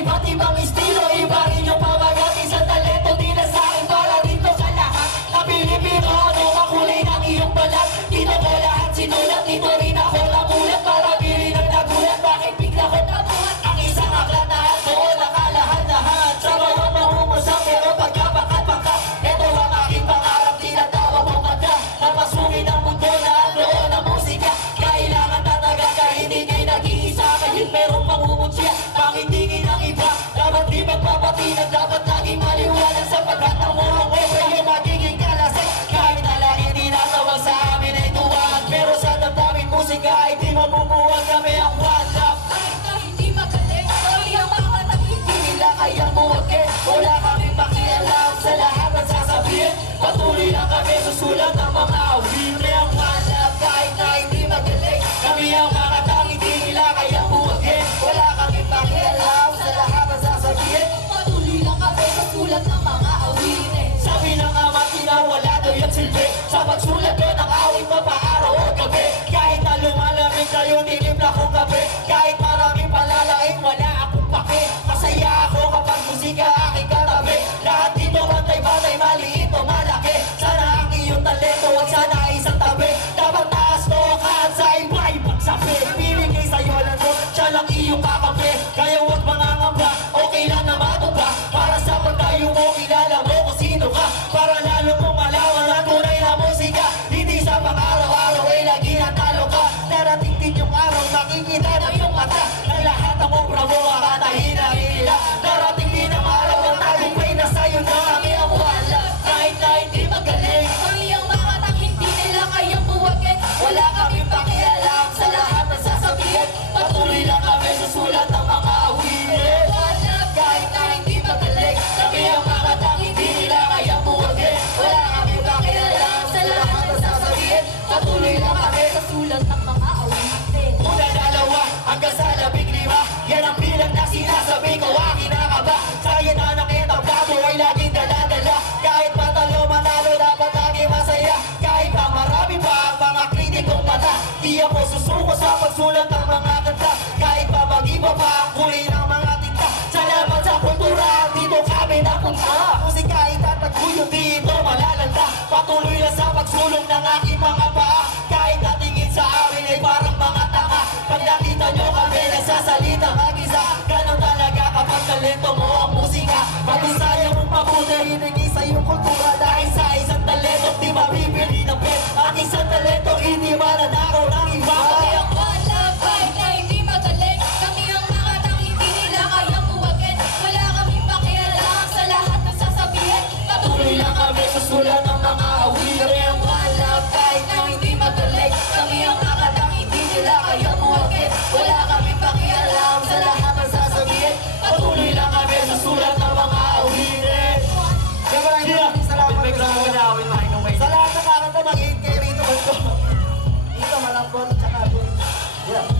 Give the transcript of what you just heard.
iba't ibang estilo, iba rin yung pamagat. Isang talento din na sa'kin para dito sa lahat na Pilipino. Ano makulay ng iyong balat? Dito ko lahat sinulat, dito rin ako namulat para bilhin ang nagulat. Bakit bigla ko nabuhat ang isang aklat na doon nakalahat-lahat sa mga mangungusap, pero pagkabakat-bakat ito ang aking pangarap, tinatawag mo kanta na pasukin ang mundo na ang loob ng musika. Kailangan talaga kahit hindi nag-iisa, kahit merong mangungusya, pakitingin ang iba. Dapat di magpapatinag, dapat laging maliwanag sapagkat ang murang ebre yung magiging kalasay. Kahit alam hindi natawag sa amin ay tuwag, pero sa damdamin musika ay di mabubuwag. Kami ang one love. Kahit na hindi magaling, kami ang mga Hindi nila kayang buwagin, wala kaming pakialam sa lahat ng sasabihin. Patuloy lang kami susulat ng mga awin. Kami ang one love, kahit na hindi magaling, kami ang mga tang hindi nila kayang buwagin. Wala kaming pakialam sa lahat ng sasabihin. Patuloy lang kami sa sulat ng mga awitin. Sabi ng ama, tinawala daw yung silbi sa pagsulat ko ng awit mo pa araw o gabi. Kahit na lumalamig kayo, nilibla kong gabi. Kahit maraming palalaing, wala akong pake. Masaya ako kapag musika aking katabi. Lahat dito bantay-bantay, maliit o malaki. Sana ang iyong talento, wag sana isang tabi. Dapat taas to at sa iba-ibang sabi. Ibibigay sa'yo lang to, siya lang iyong kakampi. Kaya wag mangangamba, okay lang na matuba. Para sa pagtayo mo, kilala mo kung sino ka. Para lalo mong malawan ang tunay na musika. Hindi sa pang-araw-araw ay lagi natalo ka. Darating din yung araw, nakikita ng iyong mata na lahat ng obra mo makatahin na nila. Darating din ang araw, ang tagumpay na sa'yo na kami ang wala. Kahit na hindi magaling, Kami ang mga tang hindi nila kayang buwagin. wala kaming pakialam sa lahat ng sasabihin. Patuloy lang kami susulat ng mga awitin. Kahit na hindi magaling, kami ang mga tang hindi nila kayang buwagin. Wala kaming pakialam sa lahat ng sasabihin. Patuloy lang kami Sa sulat ng mga awitin. una, dalawa, hanggang sa labing-lima. Yan ang bilang na sinasabi ko, aking nakaba. Sa gitna ng entablado ay laging dala-dala. Kahit matalo, manalo, dapat laging masaya. Kahit pa marami pa ang mga kritikong mata, di ako susuko sa pagsulat ng mga kanta. Kahit pa mag-iba pa ang kulay ng mga tinta. Salamat sa kultura, dito kami napunta. Musika itataguyod, dito malalanta. Patuloy lang sa pagsulong ng aking mga paa. Kahit natingin sa amin ay parang mga tanga. Pag nakita nyo kami nagsasalita mag-isa, ganun talaga kapag talento mo ang musika. Pag-usaya mong mabuti, hinigay sa iyong kultura. Dahil sa isang talento, di mabibili ng pen. Ang isang talento, hindi mananakaw ng iba. Kami ang one love, kahit na hindi magaling. Kami ang mga tang hindi nila kayang buwagin. Wala kaming pakialam sa lahat ng sasabihin. Patuloy lang kami susulat ng mga awit. Kami ang one love, kahit na hindi magaling. Kami ang mga tang hindi nila kayang buwagin. Wala kaming pakialam sa lahat ng sasabihin. Patuloy lang kami susulat ng mga awitin. Kaya maraming salamat sa lahat ng kakanta, mag-iit kayo rito. Dito malambot, tsaka doon. Yeah.